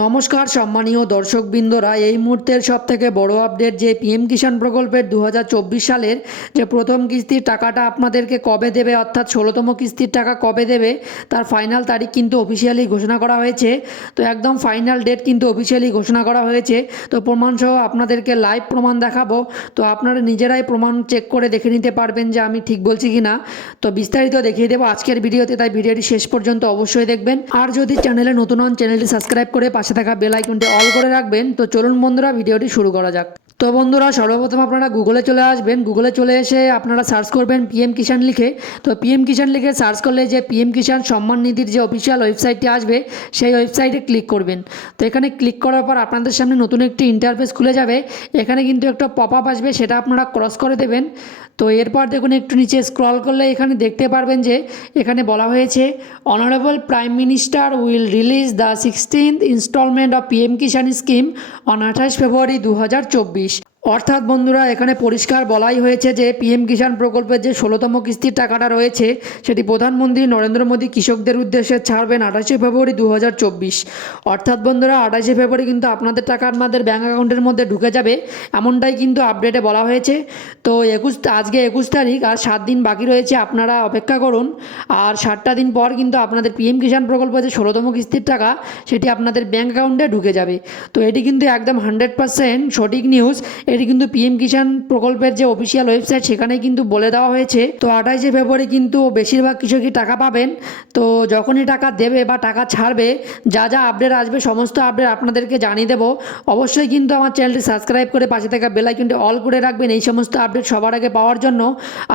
নমস্কার সম্মানীয় দর্শকবৃন্দরা, এই মুহূর্তের সবথেকে বড় আপডেট যে পিএম কিষাণ প্রকল্পের 2024 সালের যে প্রথম কিস্তির টাকাটা আপনাদেরকে কবে দেবে, অর্থাৎ 16তম কিস্তির টাকা কবে দেবে তার ফাইনাল তারিখ কিন্তু অফিসিয়ালি ঘোষণা করা হয়েছে। তো একদম ফাইনাল ডেট কিন্তু অফিসিয়ালি ঘোষণা করা হয়েছে। তো প্রমাণসহ আপনাদেরকে লাইভ প্রমাণ দেখাবো। তো আপনারা নিজেরাই প্রমাণ চেক করে দেখে নিতে পারবেন যে আমি ঠিক বলছি কি না। তো বিস্তারিত দেখিয়ে দেবো আজকের ভিডিওতে, তাই ভিডিওটি শেষ পর্যন্ত অবশ্যই দেখবেন। আর যদি চ্যানেলে নতুন হন, চ্যানেলটি সাবস্ক্রাইব করে পাশে থাকা বেল আইকনটি অল করে রাখবেন। তো চলুন বন্ধুরা, ভিডিওটি শুরু করা যাক। তো বন্ধুরা, সর্বপ্রথম আপনারা গুগলে চলে আসবেন। গুগলে চলে এসে আপনারা সার্চ করবেন পিএম কিষাণ লিখে। তো পিএম কিষাণ লিখে সার্চ করলে যে পিএম কিষাণ সম্মান নিধির যে অফিসিয়াল ওয়েবসাইটটি আসবে, সেই ওয়েবসাইটে ক্লিক করবেন। তো এখানে ক্লিক করার পর আপনাদের সামনে নতুন একটি ইন্টারফেস খুলে যাবে। এখানে কিন্তু একটা পপ আপ আসবে, সেটা আপনারা ক্রস করে দেবেন। তো এরপর দেখুন, একটু নিচে স্ক্রল করলে এখানে দেখতে পারবেন যে এখানে বলা হয়েছে honourable prime minister will release the 16th instalment of PM Kisan scheme on 28 February 2024। অর্থাৎ বন্ধুরা, এখানে পরিষ্কার বলাই হয়েছে যে পিএম কিষাণ প্রকল্পের যে 16তম কিস্তির টাকাটা রয়েছে, সেটি প্রধানমন্ত্রী নরেন্দ্র মোদী কৃষকদের উদ্দেশ্যে ছাড়বেন 28 ফেব্রুয়ারি 2024। অর্থাৎ বন্ধুরা, 28 ফেব্রুয়ারি কিন্তু আপনাদের টাকা আপনাদের ব্যাঙ্ক অ্যাকাউন্টের মধ্যে ঢুকে যাবে, এমনটাই কিন্তু আপডেটে বলা হয়েছে। তো আজকে 21 তারিখ, আর 7 দিন বাকি রয়েছে, আপনারা অপেক্ষা করুন। আর 7টা দিন পর কিন্তু আপনাদের পিএম কিষাণ প্রকল্পের যে 16তম কিস্তির টাকা, সেটি আপনাদের ব্যাঙ্ক অ্যাকাউন্টে ঢুকে যাবে। তো এটি কিন্তু একদম 100% সঠিক নিউজ। এটি কিন্তু পিএম কিষাণ প্রকল্পের যে অফিসিয়াল ওয়েবসাইট, সেখানে কিন্তু বলে দেওয়া হয়েছে। তো 28 ফেব্রুয়ারি কিন্তু বেশিরভাগ কৃষকই টাকা পাবেন। তো যখনই টাকা দেবে বা টাকা ছাড়বে, যা যা আপডেট আসবে সমস্ত আপডেট আপনাদেরকে জানিয়ে দেবো। অবশ্যই কিন্তু আমার চ্যানেলটি সাবস্ক্রাইব করে পাশে থাকা বেল আইকনটি অল করে রাখবেন এই সমস্ত আপডেট সবার আগে পাওয়ার জন্য।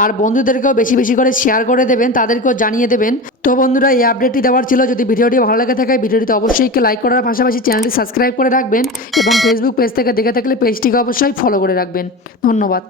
আর বন্ধুদেরকেও বেশি বেশি করে শেয়ার করে দেবেন, তাদেরকেও জানিয়ে দেবেন। তো বন্ধুরা, এই আপডেটটি দেওয়ার ছিল। যদি ভিডিওটি ভালো লাগে থাকে, ভিডিওটিতে অবশ্যই লাইক করার পাশাপাশি চ্যানেলটি সাবস্ক্রাইব করে রাখবেন এবং ফেসবুক পেজ থেকে দেখে থাকলে পেজটিকে অবশ্যই ফলো করে রাখবেন। ধন্যবাদ।